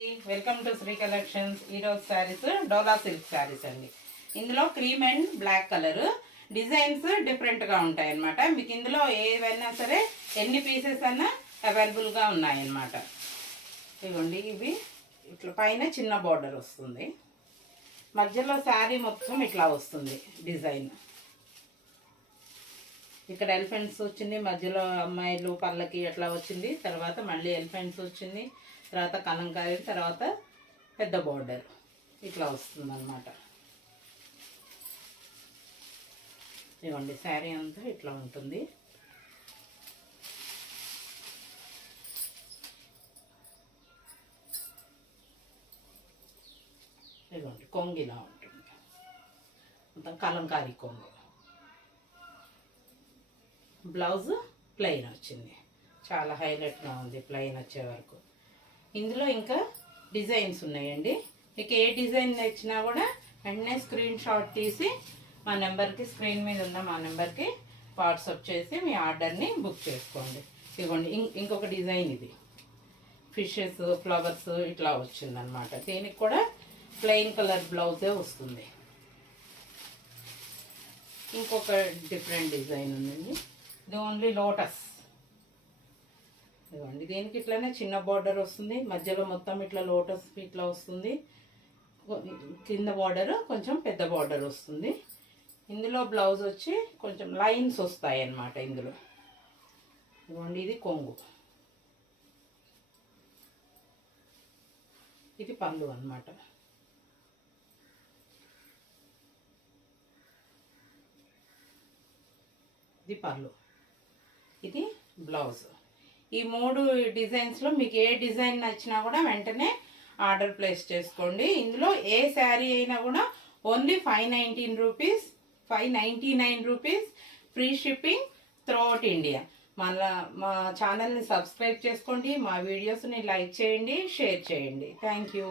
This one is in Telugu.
Welcome to Shri collections. ఈరోజు శారీస్ డోలా సిల్క్ శారీస్ అండి. ఇందులో cream and black colour designs డిఫరెంట్గా ఉంటాయి అన్నమాట. మీకు ఇందులో ఏవైనా సరే ఎన్ని పీసెస్ అన్నా అవైలబుల్గా ఉన్నాయన్నమాట. ఇవ్వండి, ఇవి ఇట్లా పైన చిన్న బార్డర్ వస్తుంది, మధ్యలో శారీ మొత్తం ఇట్లా వస్తుంది డిజైన్. ఇక్కడ ఎలిఫెంట్స్ వచ్చింది, మధ్యలో అమ్మాయిలు పళ్ళకి అట్లా వచ్చింది, తర్వాత మళ్ళీ ఎలిఫెంట్స్ వచ్చింది, తర్వాత కలంకారీ, తర్వాత పెద్ద బార్డర్ ఇట్లా వస్తుంది అన్నమాట. ఇవ్వండి, శారీ అంతా ఇట్లా ఉంటుంది. ఇవ్వండి, కొంగు ఇలా ఉంటుంది, మొత్తం కలంకారీ కొంగు. బ్లౌజ్ ప్లెయిన్ వచ్చింది, చాలా హైలైట్గా ఉంది ప్లెయిన్ వచ్చే వరకు. ఇందులో ఇంకా డిజైన్స్ ఉన్నాయండి. మీకు ఏ డిజైన్ నచ్చినా కూడా వెంటనే స్క్రీన్ షాట్ తీసి మా నెంబర్కి, స్క్రీన్ మీద ఉన్న మా నెంబర్కి వాట్సాప్ చేసి మీ ఆర్డర్ని బుక్ చేసుకోండి. ఇవ్వండి, ఇంకొక డిజైన్ ఇది ఫిషెస్, ఫ్లవర్స్ ఇట్లా వచ్చిందనమాట. దీనికి కూడా ప్లెయిన్ కలర్ బ్లౌజే వస్తుంది. ఇంకొక డిఫరెంట్ డిజైన్ ఉందండి, ఇది ఓన్లీ లోటస్. ఇవ్వండి, దీనికి ఇట్లానే చిన్న బార్డర్ వస్తుంది, మధ్యలో మొత్తం ఇట్లా లోటస్ ఇట్లా వస్తుంది, కింద బార్డర్ కొంచెం పెద్ద బార్డర్ వస్తుంది. ఇందులో బ్లౌజ్ వచ్చి కొంచెం లైన్స్ వస్తాయి అన్నమాట ఇందులో. ఇవ్వండి, ఇది కొంగు, ఇది పళ్ళు అన్నమాట. ఇది పళ్ళు, ఇది బ్లౌజ్. ఈ మూడు డిజైన్స్లో మీకు ఏ డిజైన్ నచ్చినా కూడా వెంటనే ఆర్డర్ ప్లేస్ చేసుకోండి. ఇందులో ఏ శారీ అయినా కూడా only 519 rupees, 599 rupees, free shipping throughout India. మా ఛానల్ని సబ్స్క్రైబ్ చేసుకోండి, మా వీడియోస్ని లైక్ చేయండి, షేర్ చేయండి. Thank you.